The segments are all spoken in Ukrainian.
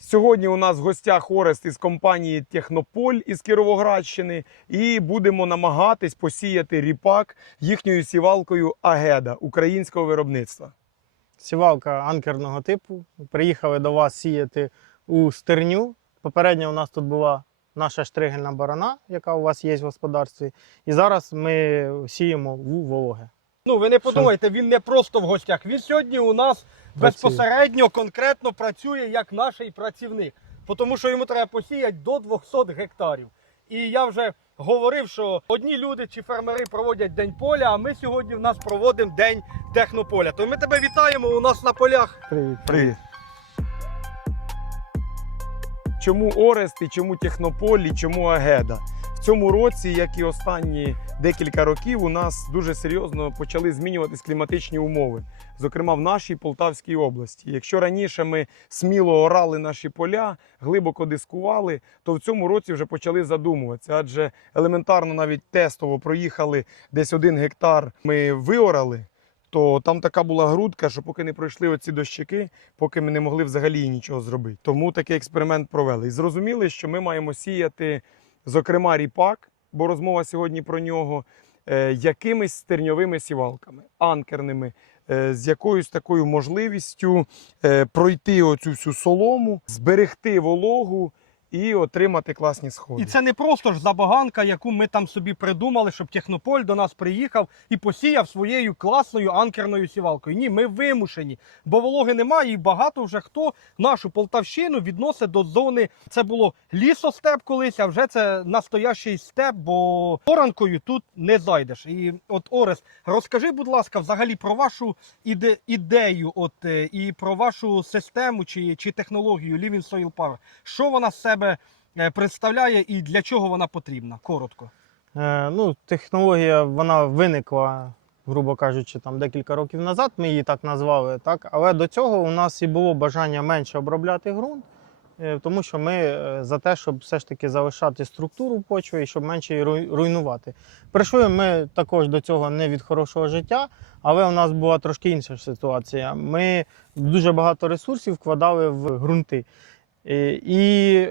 Сьогодні у нас в гостях Орест із компанії Технополь із Кіровоградщини, і будемо намагатись посіяти ріпак їхньою сівалкою Агеда українського виробництва. Сівалка анкерного типу. Приїхали до вас сіяти у стерню. Попередньо у нас тут була наша штригельна барана, яка у вас є в господарстві. І зараз ми сіємо у вологе. Ну, ви не подумайте, він не просто в гостях. Він сьогодні у нас безпосередньо конкретно працює як наш працівник. Тому що йому треба посіяти до 200 гектарів. І я вже говорив, що одні люди чи фермери проводять день поля, а ми сьогодні в нас проводимо день технополя. То ми тебе вітаємо у нас на полях. Привіт. Привіт. Чому Орест і чому Технополь і чому Агеда? В цьому році, як і останні декілька років, у нас дуже серйозно почали змінюватись кліматичні умови, зокрема в нашій Полтавській області. Якщо раніше ми сміло орали наші поля, глибоко дискували, то в цьому році вже почали задумуватися. Адже елементарно навіть тестово проїхали десь один гектар. Ми виорали. То там така була грудка, що поки не пройшли оці дощики, поки ми не могли взагалі нічого зробити. Тому такий експеримент провели. І зрозуміли, що ми маємо сіяти, зокрема, ріпак, бо розмова сьогодні про нього, е, якимись стерньовими сівалками, анкерними, е, з якоюсь такою можливістю е, пройти оцю всю солому, зберегти вологу і отримати класні сходи. І це не просто ж забаганка, яку ми там собі придумали, щоб Технополь до нас приїхав і посіяв своєю класною анкерною сівалкою. Ні, ми вимушені, бо вологи немає, і багато вже хто нашу Полтавщину відносить до зони. Це було лісостеп колись, а вже це настоящий степ, бо оранкою тут не зайдеш. І от Орес, розкажи, будь ласка, взагалі про вашу іде, ідею, от е, і про вашу систему чи, чи технологію Living Soil Power. Що вона себе е, представляє і для чого вона потрібна? Коротко. Е, ну, технологія вона виникла, грубо кажучи, там декілька років назад. Ми її так назвали. Так? Але до цього у нас і було бажання менше обробляти ґрунт, е, тому що ми е, за те, щоб все ж таки залишати структуру почви і щоб менше її руйнувати. Прийшли ми також до цього не від хорошого життя, але у нас була трошки інша ситуація. Ми дуже багато ресурсів вкладали в ґрунти. І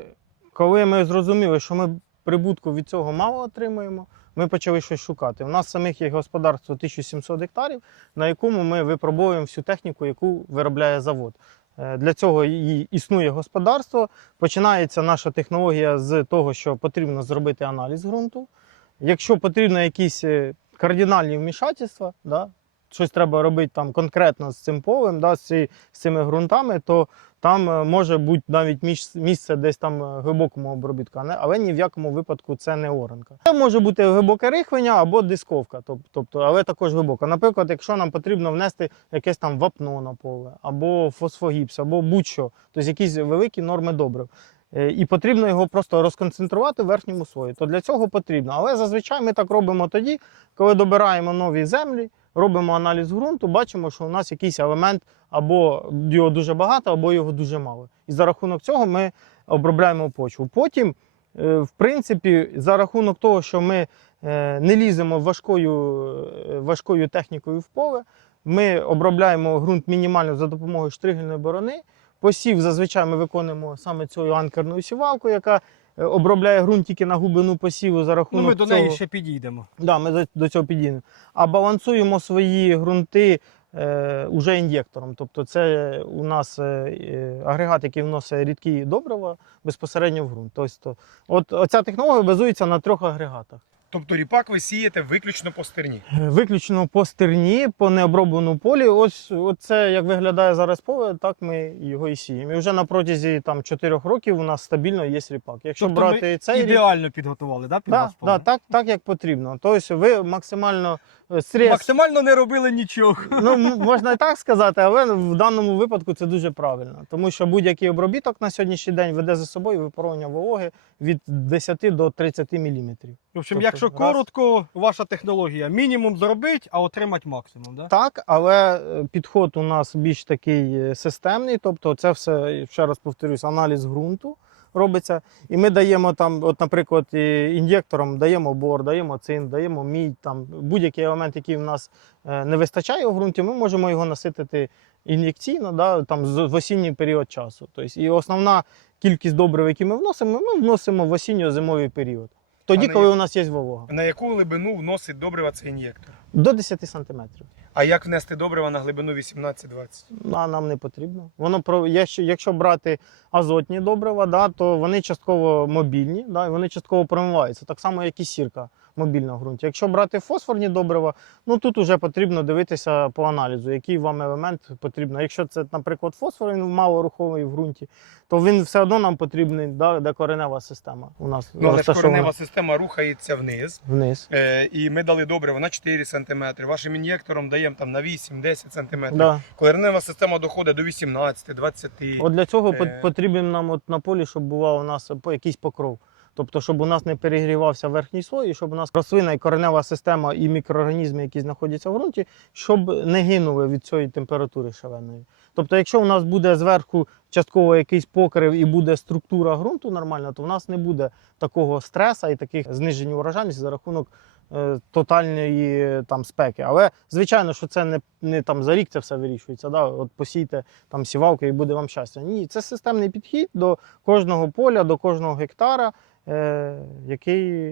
коли ми зрозуміли, що ми прибутку від цього мало отримуємо, ми почали щось шукати. У нас самих є господарство 1700 гектарів, на якому ми випробовуємо всю техніку, яку виробляє завод. Е, Для цього і існує господарство. Починається наша технологія з того, що потрібно зробити аналіз ґрунту. Якщо потрібно якісь е, кардинальні вмішательства, да, щось треба робити там конкретно з цим полем, да, з, цими ґрунтами, то там е, може бути навіть міс- місце десь там е, глибокому обробітку, але ні в якому випадку це не оранка. Це може бути глибоке рихлення або дисковка, тобто, але також глибока. Наприклад, якщо нам потрібно внести якесь там вапно на поле, або фосфогіпс, або будь-що, тобто якісь великі норми добрив. Е, І потрібно його просто розконцентрувати в верхньому слої. То для цього потрібно. Але зазвичай ми так робимо тоді, коли добираємо нові землі, робимо аналіз ґрунту, бачимо, що у нас якийсь елемент або його дуже багато, або його дуже мало. І за рахунок цього ми обробляємо почву. Потім, е, в принципі, за рахунок того, що ми е, не ліземо важкою, е, важкою технікою в поле, ми обробляємо ґрунт мінімально за допомогою штригельної борони. Посів зазвичай ми виконуємо саме цією анкерною сівалкою, яка обробляє ґрунт тільки на глибину посіву за рахунок. Ну, ми до цього. неї ще підійдемо. Да, ми до, до цього підійдемо. А балансуємо свої ґрунти е, уже ін'єктором. Тобто це у нас е, е, агрегат, який вносить рідкі добрива безпосередньо в ґрунт. Тобто, от оця технологія базується на трьох агрегатах. Тобто ріпак ви сієте виключно по стерні. Е, Виключно по стерні, по необробленому полі. Ось це як виглядає зараз поле, так ми його і сіємо. І вже на протязі там, 4 років у нас стабільно є ріпак. Якщо Тобто брати ми цей рік, ідеально підготували, да, під да, да, так, так як потрібно. Тобто ви максимально е, стрес, Максимально не робили нічого. Ну, можна і так сказати, але в даному випадку це дуже правильно. Тому що будь-який обробіток на сьогоднішній день веде за собою випаровування вологи від 10 до 30 мм. В общем, Тобто, якщо раз. коротко, ваша технологія мінімум зробить, а отримать максимум. Да? Так, але е, підход у нас більш такий е, системний. Тобто, це все, ще раз повторюсь, аналіз ґрунту робиться. І ми даємо там, от, наприклад, ін'єктором даємо бор, даємо цинк, даємо мідь, там будь-який елемент, який в нас е, не вистачає у ґрунті, ми можемо його наситити ін'єкційно, да, там в осінній період часу. Тобто, і основна кількість добрив, які ми вносимо, ми вносимо в осінньо-зимовий період. Тоді, А коли на... у нас є волога. На яку глибину вносить добрива цей ін'єктор? До 10 сантиметрів. А як внести добрива на глибину 18-20? А нам не потрібно. Воно про якщо, якщо брати азотні добрива, да, то вони частково мобільні, да, і вони частково промиваються, так само, як і сірка мобільна в ґрунті. Якщо брати фосфорні добрива, ну тут вже потрібно дивитися по аналізу, який вам елемент потрібно. Якщо це, наприклад, фосфор, він малоруховий в ґрунті, то він все одно нам потрібний, да, де коренева система у нас Ну, але ж коренева система рухається вниз. вниз. Е, і ми дали добриво на 4 см. Вашим ін'єктором даємо там на 8-10 см. Да. Коренева система доходить до 18-20. От для цього Е. потрібен нам от на полі, щоб була у нас якийсь покров. Тобто, щоб у нас не перегрівався верхній слой, і щоб у нас рослина і коренева система і мікроорганізми, які знаходяться в ґрунті, щоб не гинули від цієї температури шаленої. Тобто, якщо у нас буде зверху частково якийсь покрив і буде структура ґрунту нормальна, то в нас не буде такого стреса і таких знижень урожайності за рахунок е, тотальної там спеки. Але звичайно, що це не, не там за рік це все вирішується. Да? От посійте там сівалки і буде вам щастя. Ні, це системний підхід до кожного поля, до кожного гектара, е, який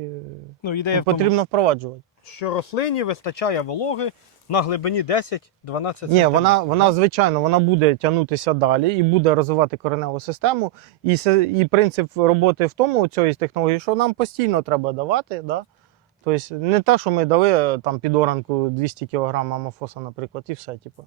Ну, ідея в тому, потрібно впроваджувати. що рослині вистачає вологи на глибині 10-12 Ні, вона, вона звичайно вона буде тягнутися далі і буде розвивати кореневу систему. І, се- і принцип роботи в тому цієї технології, що нам постійно треба давати. Да? Тобто не те, що ми дали е, там під оранку 200 кг амофоса, наприклад, і все. Типу.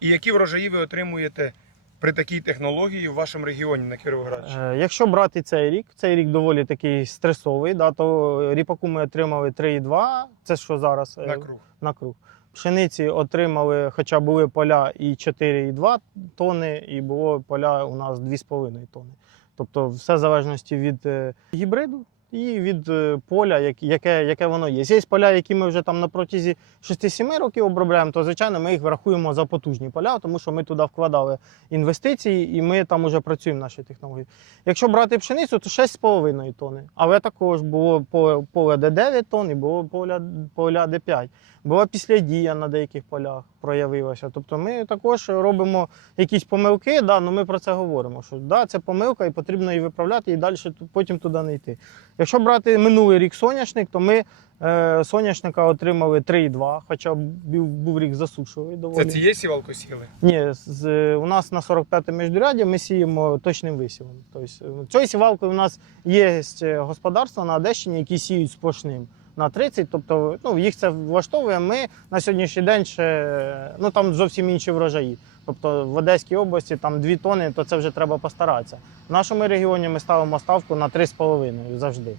І які врожаї ви отримуєте при такій технології в вашому регіоні на Кіровоградщині? Е, Якщо брати цей рік, цей рік доволі такий стресовий, да, то ріпаку ми отримали 3,2, це що зараз е, На круг. на круг. Пшениці отримали, хоча були поля і 4,2 тони, і було поля у нас 2,5 тони. Тобто все в залежності від е, гібриду і від е, поля, як- яке, яке воно є. Є поля, які ми вже там на протязі 6-7 років обробляємо, то звичайно ми їх врахуємо за потужні поля, тому що ми туди вкладали інвестиції і ми там вже працюємо в нашій технології. Якщо брати пшеницю, то 6,5 тони. Але також було поле, поле де 9 тонн і було поля, поля де 5. Була післядія на деяких полях проявилася. Тобто ми також робимо якісь помилки, да, ну ми про це говоримо. Що да, це помилка, і потрібно її виправляти, і далі потім туди не йти. Якщо брати минулий рік соняшник, то ми е, соняшника отримали 3,2, хоча був, був рік засушливий Це доволі. цієї сівалкою сіли? Ні, з, у нас на 45 міждуряді ми сіємо точним висівом. Тобто, цією сівалкою у нас є господарства на Одещині, які сіють сплошним на 30, тобто ну, їх це влаштовує. Ми на сьогоднішній день ще ну там зовсім інші врожаї. Тобто в Одеській області там 2 тони, то це вже треба постаратися. В нашому регіоні ми ставимо ставку на 3,5 завжди.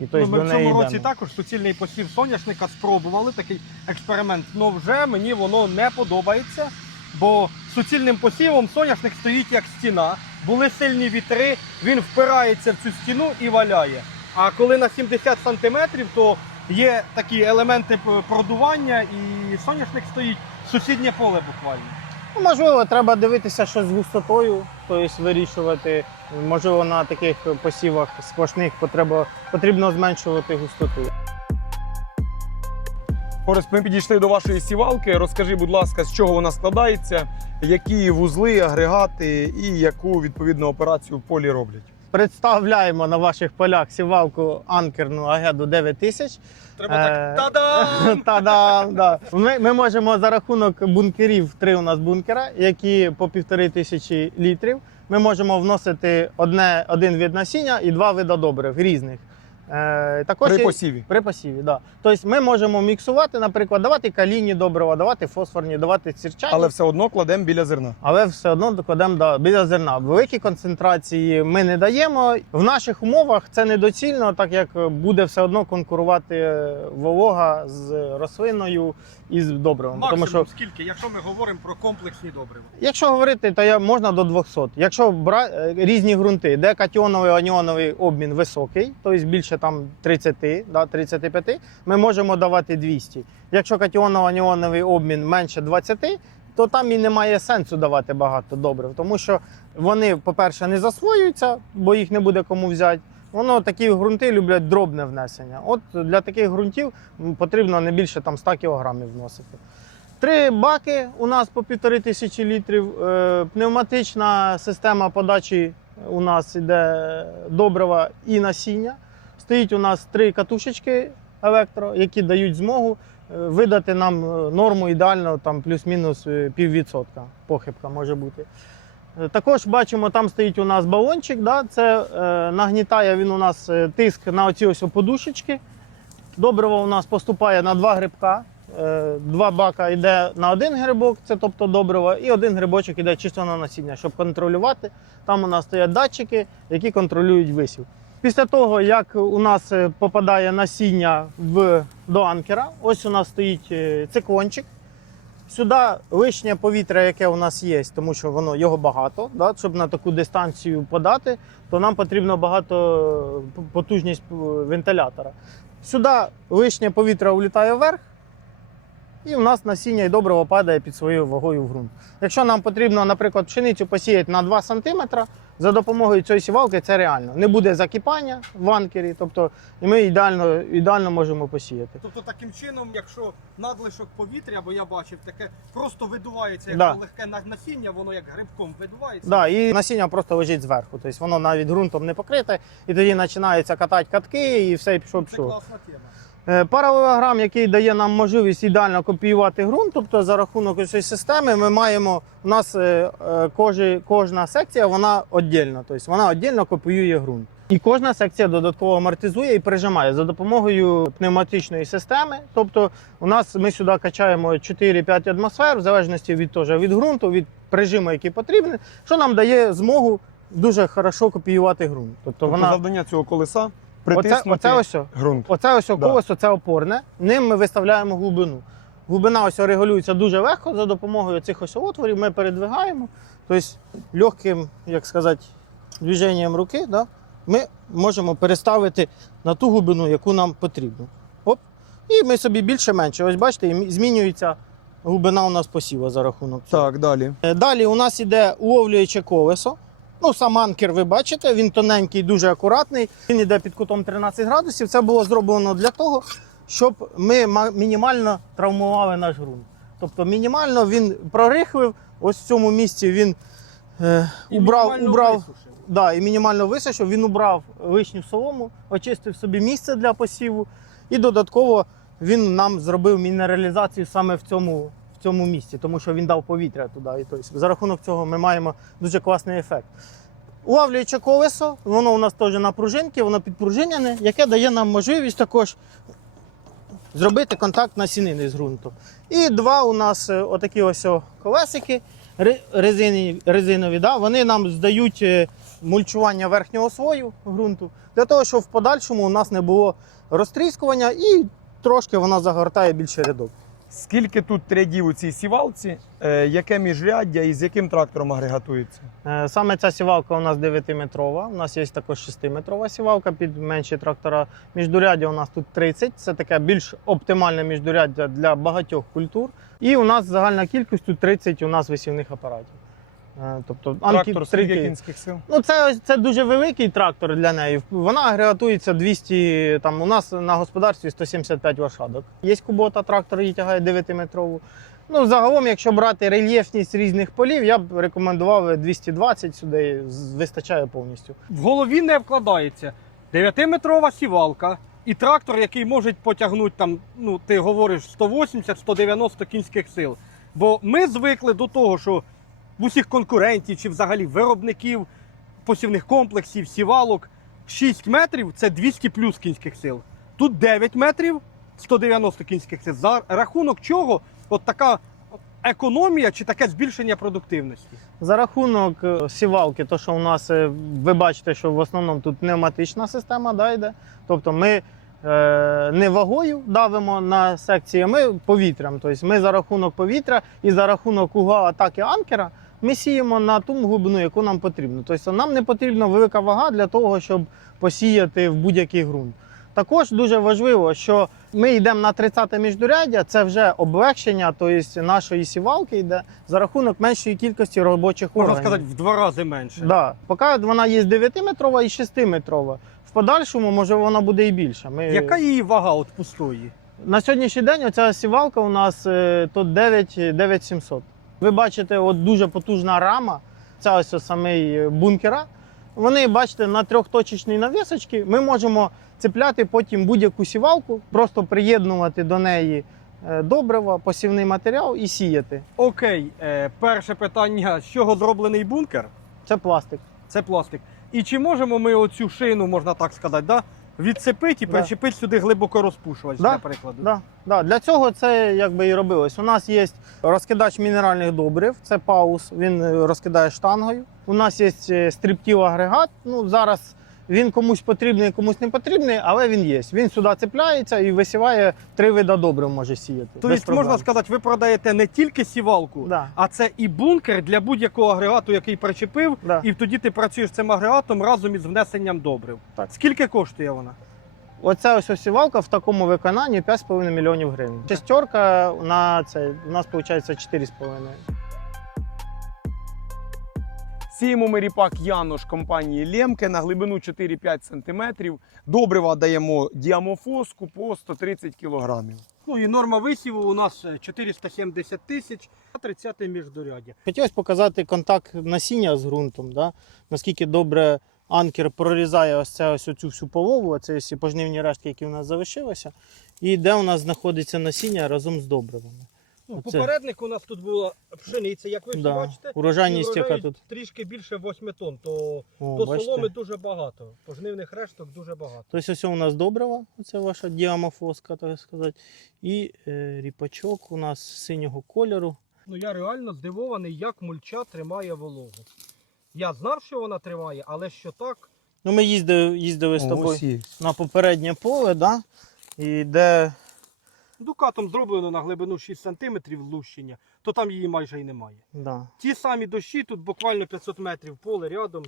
І тобто Ну, ми до в неї цьому році йдемо. також суцільний посів соняшника спробували такий експеримент. Ну вже мені воно не подобається, бо суцільним посівом соняшник стоїть як стіна. Були сильні вітри, він впирається в цю стіну і валяє. А коли на 70 сантиметрів, то є такі елементи продування, і соняшник стоїть сусіднє поле буквально. Ну, можливо, треба дивитися, що з густотою, тобто вирішувати. Можливо, на таких посівах сплошних потреба, потрібно зменшувати густоту. Орес, ми підійшли до вашої сівалки. Розкажи, будь ласка, з чого вона складається, які вузли, агрегати і яку відповідну операцію в полі роблять. Представляємо на ваших полях сівалку анкерну Агеду 9000. Треба Е, так та-дам! Та-дам! Да. Ми, ми можемо за рахунок бункерів, три у нас бункера, які по півтори тисячі літрів. Ми можемо вносити одне, один від насіння і два вида добрив різних. Е, також При є- посіві. При посіві, да. Тобто ми можемо міксувати, наприклад, давати калійні добрива, давати фосфорні, давати сірчані, Але все одно кладемо біля зерна. але все одно докладемо да, біля зерна. Великі концентрації ми не даємо. В наших умовах це недоцільно, так як буде все одно конкурувати волога з рослиною і з добривом. Максимум Тому що скільки, якщо ми говоримо про комплексні добрива. Якщо говорити, то я можна до 200. Якщо бра... е, різні ґрунти, де катіоновий аніоновий обмін високий, тобто більше там 30, да, 35, ми можемо давати 200. Якщо катіоново-аніоновий обмін менше 20, то там і немає сенсу давати багато добрив, тому що вони, по-перше, не засвоюються, бо їх не буде кому взяти. Воно такі ґрунти люблять дробне внесення. От для таких ґрунтів потрібно не більше там 100 кілограмів вносити. Три баки у нас по півтори тисячі літрів. Е, Пневматична система подачі у нас йде добрива і насіння. Стоїть у нас три катушечки електро, які дають змогу е, видати нам е, норму ідеально там плюс-мінус піввідсотка. Похибка може бути. Е, Також бачимо, там стоїть у нас балончик. Да? Це е, нагнітає він у нас е, тиск на оці ось подушечки. Добриво у нас поступає на два грибка. Е, Два бака йде на один грибок, це тобто добриво, і один грибочок йде чисто на насіння, щоб контролювати. Там у нас стоять датчики, які контролюють висів. Після того, як у нас е, попадає насіння в, до анкера, ось у нас стоїть циклончик. Сюди лишнє повітря, яке у нас є, тому що воно його багато. Да? Щоб на таку дистанцію подати, то нам потрібно багато е, потужність е, вентилятора. Сюди лишнє повітря влітає вверх, і у нас насіння і добриво падає під своєю вагою в ґрунт. Якщо нам потрібно, наприклад, пшеницю посіяти на 2 см, за допомогою цієї сівалки це реально. Не буде закипання в анкері, тобто і ми ідеально, ідеально можемо посіяти. Тобто таким чином, якщо надлишок повітря, бо я бачив, таке просто видувається, як Да. легке на- насіння, воно як грибком видувається. Да, і насіння просто лежить зверху. Тобто воно навіть ґрунтом не покрите, і тоді починається катати катки, і все і пішов Це класна тема. Е, Паралелограм, який дає нам можливість ідеально копіювати ґрунт, тобто за рахунок цієї системи ми маємо, у нас е, е, кожна секція вона віддільна, тобто вона віддільно копіює ґрунт. І кожна секція додатково амортизує і прижимає за допомогою пневматичної системи. Тобто у нас ми сюди качаємо 4-5 атмосфер, в залежності від, теж, від ґрунту, від прижиму, який потрібен, що нам дає змогу дуже хорошо копіювати ґрунт. Тобто Тобто вона завдання цього колеса притиснути оце ось. ґрунт. Оце ось Да. колесо, це опорне. Ним ми виставляємо глибину. Глибина ось регулюється дуже легко за допомогою цих ось отворів. Ми передвигаємо. Тобто легким, як сказати, движенням руки, да, ми можемо переставити на ту глибину, яку нам потрібно. Оп. І ми собі більше-менше. Ось бачите, змінюється глибина у нас посіва за рахунок. цього. Так, далі. Е, Далі у нас іде уловлююче колесо. Ну, сам анкер ви бачите, він тоненький, дуже акуратний. Він йде під кутом 13 градусів. Це було зроблено для того, щоб ми мінімально травмували наш ґрунт. Тобто мінімально він прорихлив. Ось в цьому місці він е, убрав, мінімально убрав висушив. да, і мінімально висушив. Він убрав лишню солому, очистив собі місце для посіву. І додатково він нам зробив мінералізацію саме в цьому, цьому місці, тому що він дав повітря туди. І тобто, за рахунок цього ми маємо дуже класний ефект. Улавлююче колесо, воно у нас теж на пружинки, воно підпружиняне, яке дає нам можливість також зробити контакт насінини з ґрунтом. І два у нас е, отакі ось колесики резинові, резинові да, вони нам здають е, мульчування верхнього слою ґрунту, для того, щоб в подальшому у нас не було розтріскування і трошки вона загортає більше рядок. Скільки тут рядів у цій сівалці, е, яке міжряддя і з яким трактором агрегатується? Е, Саме ця сівалка у нас 9-метрова. У нас є також 6-метрова сівалка під менші трактора. Міждуряддя у нас тут 30. Це таке більш оптимальне міждуряддя для багатьох культур. І у нас загальна кількість тут 30 у нас висівних апаратів. Е, Тобто Трактор скільки кінських сил? Ну, це, це дуже великий трактор для неї. Вона агрегатується 200, там у нас на господарстві 175 лошадок. Є кубота, трактор її тягає 9-метрову. Ну, загалом, якщо брати рельєфність різних полів, я б рекомендував 220 сюди, вистачає повністю. В голові не вкладається 9-метрова сівалка і трактор, який може потягнути там, ну ти говориш 180-190 кінських сил. Бо ми звикли до того, що усіх конкурентів чи взагалі виробників посівних комплексів, сівалок 6 метрів це 200 плюс кінських сил. Тут 9 метрів 190 кінських сил. За рахунок чого от така економія чи таке збільшення продуктивності? За рахунок е, сівалки, то що у нас е, ви бачите, що в основному тут пневматична система да, йде. Тобто ми е, не вагою давимо на секції, ми повітрям. Тобто ми за рахунок повітря і за рахунок угла атаки анкера ми сіємо на ту глибину, яку нам потрібно. Тобто нам не потрібна велика вага для того, щоб посіяти в будь-який ґрунт. Також дуже важливо, що ми йдемо на 30-те міждуряддя, це вже облегшення, тобто нашої сівалки йде за рахунок меншої кількості робочих Можна сказати, в два рази менше. Да. Поки вона є 9-метрова і 6-метрова. В подальшому, може, вона буде і більша. Ми... Яка її вага от пустої? На сьогоднішній день оця сівалка у нас тут 9 9700. Ви бачите, от дуже потужна рама. Це ось ось самий е, бункера. Вони, бачите, на трьохточечній навісочці ми можемо цепляти потім будь-яку сівалку, просто приєднувати до неї е, добрива, посівний матеріал і сіяти. Окей, е, перше питання: з чого зроблений бункер? Це пластик. Це пластик. І чи можемо ми оцю шину, можна так сказати, да, відцепити і Да. причепити сюди глибоко розпушувач, Да. для прикладу? Да, да. Для цього це якби і робилось. У нас є розкидач мінеральних добрив, це паус, він е, розкидає штангою. У нас є е, стриптів агрегат. Ну, зараз він комусь потрібний, комусь не потрібний, але він є. Він сюди цепляється і висіває три вида добрив може сіяти. Тобто, можна сказати, ви продаєте не тільки сівалку, Да, а це і бункер для будь-якого агрегату, який причепив, да. і тоді ти працюєш цим агрегатом разом із внесенням добрив. Так. Скільки коштує вона? Оця ось осівалка в такому виконанні 5,5 мільйонів гривень. Шестерка на це у нас виходить 4,5. Сіємо ми ріпак Янош компанії Лемке на глибину 4-5 см. Добрива даємо діамофоску по 130 кг. Ну і норма висіву у нас е, 470 тисяч, а 30 міждорядя. Хотілося показати контакт насіння з ґрунтом, да? наскільки добре анкер прорізає ось, це, ось цю всю полову, це всі пожнивні рештки, які у нас залишилися, і де у нас знаходиться насіння разом з добривами. Ну, Оце. попередник у нас тут була пшениця, як ви Да. бачите. Урожайність яка тут. трішки більше 8 тонн, то, О, то бачите? соломи дуже багато, пожнивних решток дуже багато. Тобто ось у нас добрива, це ваша діамофоска, так сказати. І е, ріпачок у нас синього кольору. Ну я реально здивований, як мульча тримає вологу. Я знав, що вона тримає, але що так. Ну, ми їздили, їздили з тобою на попереднє поле, да? і де Дукатом зроблено на глибину 6 см лущення, то там її майже і немає. да, Ті самі дощі, тут буквально 500 метрів поле рядом.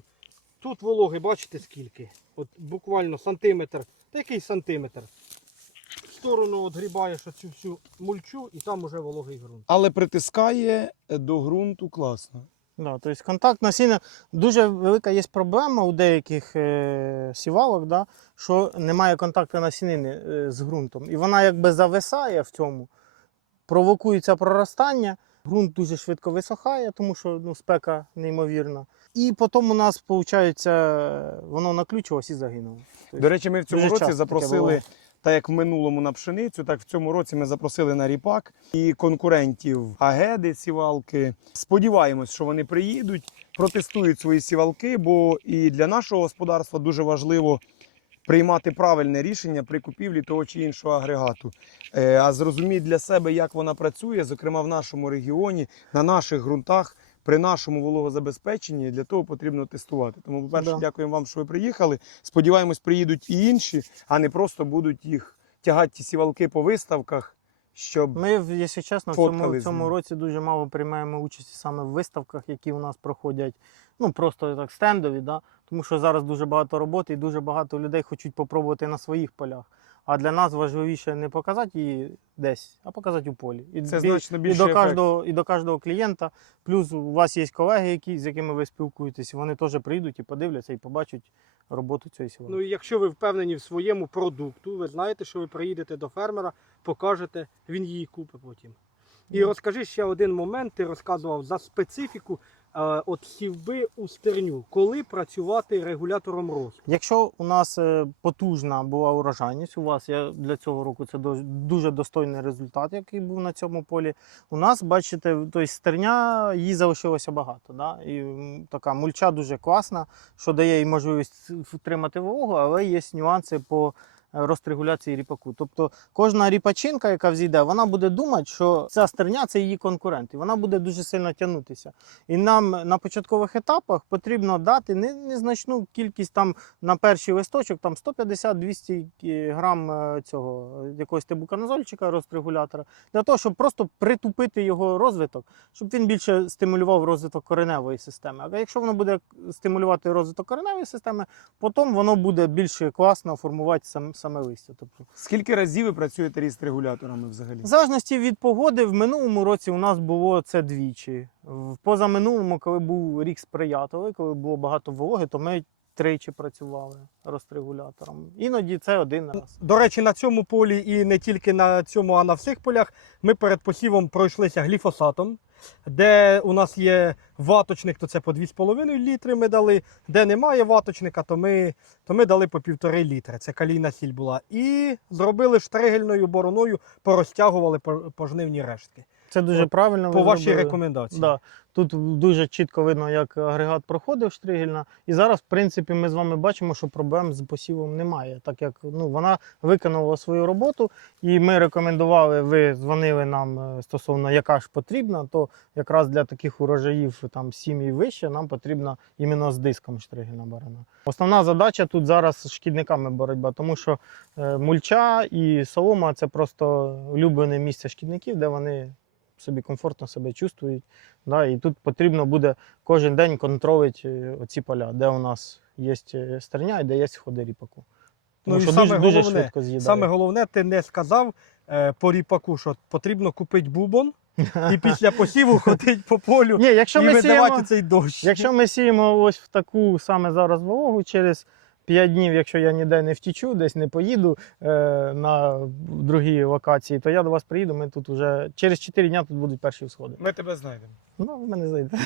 Тут вологи, бачите скільки? От буквально сантиметр. Та який сантиметр? В сторону от грібаєш оцю всю мульчу і там уже вологий ґрунт. Але притискає до ґрунту класно. Да, тобто контакт насіння дуже велика є проблема у деяких е, сівалок, да, що немає контакту насінини е, з ґрунтом. І вона якби зависає в цьому, провокується проростання, ґрунт дуже швидко висохає, тому що ну, спека неймовірна. І потім у нас, виходить, воно наключилось і загинуло. До речі, ми в цьому році запросили. Так як в минулому на пшеницю, так в цьому році ми запросили на ріпак і конкурентів Агеди сівалки. Сподіваємось, що вони приїдуть, протестують свої сівалки, бо і для нашого господарства дуже важливо. Приймати правильне рішення при купівлі того чи іншого агрегату, Е, а зрозуміти для себе, як вона працює, зокрема в нашому регіоні, на наших ґрунтах, при нашому вологозабезпеченні, для того потрібно тестувати. Тому, по-перше, Да. дякуємо вам, що ви приїхали. Сподіваємось, приїдуть і інші, а не просто будуть їх тягати ті сівалки по виставках, щоб Ми, якщо чесно, в цьому, в цьому році дуже мало приймаємо участі саме в виставках, які у нас проходять. Ну просто так стендові, да? тому що зараз дуже багато роботи і дуже багато людей хочуть попробувати на своїх полях. А для нас важливіше не показати її десь, а показати у полі. І, це значно значно і до кожного, і до кожного клієнта. Плюс у вас є колеги, які, з якими ви спілкуєтесь, вони теж прийдуть і подивляться і побачать роботу цієї сьогодні. Ну і якщо ви впевнені в своєму продукту, ви знаєте, що ви приїдете до фермера, покажете, він її купить потім. І розкажи ще один момент, ти розказував за специфіку е, от сівби у стерню, коли працювати регулятором росту. Якщо у нас е, потужна була урожайність, у вас я для цього року це дуже достойний результат, який був на цьому полі. У нас, бачите, тобто стерня їй залишилося багато. Да? І така мульча дуже класна, що дає їй можливість втримати вологу, але є нюанси по е, розрегуляції ріпаку. Тобто кожна ріпачинка, яка взійде, вона буде думати, що ця стерня це її конкурент, і вона буде дуже сильно тягнутися. І нам на початкових етапах потрібно дати незначну кількість там на перший листочок, там 150-200 грам е, цього е, якогось тибуканозольчика, розрегулятора, для того, щоб просто притупити його розвиток, щоб він більше стимулював розвиток кореневої системи. А якщо воно буде стимулювати розвиток кореневої системи, потім воно буде більш класно формувати сам, саме листя. Тобто, Скільки разів ви працюєте ріст регуляторами взагалі? в залежності від погоди, в минулому році у нас було це двічі. В позаминулому, коли був рік сприятливий, коли було багато вологи, то ми тричі працювали розрегулятором. Іноді це один раз. До речі, на цьому полі і не тільки на цьому, а на всіх полях ми перед посівом пройшлися гліфосатом. Де у нас є ваточник, то це по 2,5 літри ми дали. Де немає ваточника, то ми, то ми дали по півтори літри. Це калійна сіль була. І зробили штригельною бороною, порозтягували пожнивні рештки. Це дуже От правильно. По ви вашій зробили. рекомендації. Да. Тут дуже чітко видно, як агрегат проходив штригельна. І зараз, в принципі, ми з вами бачимо, що проблем з посівом немає, так як ну, вона виконала свою роботу, і ми рекомендували, ви дзвонили нам е, стосовно яка ж потрібна, то якраз для таких урожаїв там 7 і вище нам потрібна іменно з диском штригельна барана. Основна задача тут зараз з шкідниками боротьба, тому що е, мульча і солома це просто улюблене місце шкідників, де вони собі комфортно себе чувствують. Да, і тут потрібно буде кожен день контролити оці поля, де у нас є стерня і де є сходи ріпаку. Тому Ну, що саме дуже, дуже головне, швидко з'їдає. Саме головне, ти не сказав е, по ріпаку, що потрібно купити бубон і після посіву ходити по полю Ні, якщо і ми, видавати сіємо, цей дощ. якщо ми сіємо ось в таку саме зараз вологу, через 5 днів, якщо я ніде не втічу, десь не поїду е, на другі локації, то я до вас приїду. Ми тут вже через 4 дні тут будуть перші всходи. Ми тебе знайдемо. Ну, в мене зайде.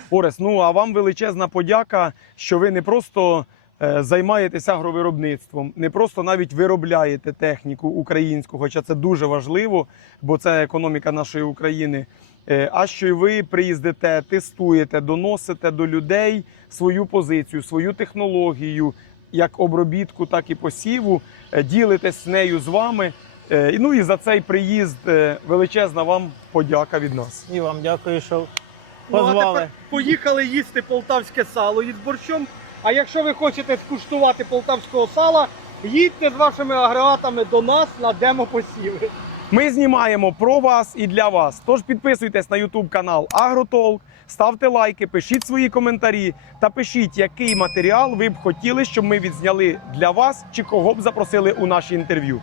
Орес, ну а вам величезна подяка, що ви не просто е, займаєтесь агровиробництвом, не просто навіть виробляєте техніку українську, хоча це дуже важливо, бо це економіка нашої України. Е, А що й ви приїздите, тестуєте, доносите до людей свою позицію, свою технологію, як обробітку, так і посіву, е, ділитесь з нею з вами. Е, і, Ну і за цей приїзд величезна вам подяка від нас. І вам дякую, що Ну, а тепер поїхали їсти полтавське сало із борщом. А якщо ви хочете скуштувати полтавського сала, їдьте з вашими агрегатами до нас на демопосіви. Ми знімаємо про вас і для вас. Тож підписуйтесь на YouTube канал Агротолк, ставте лайки, пишіть свої коментарі та пишіть, який матеріал ви б хотіли, щоб ми відзняли для вас чи кого б запросили у наші інтерв'ю.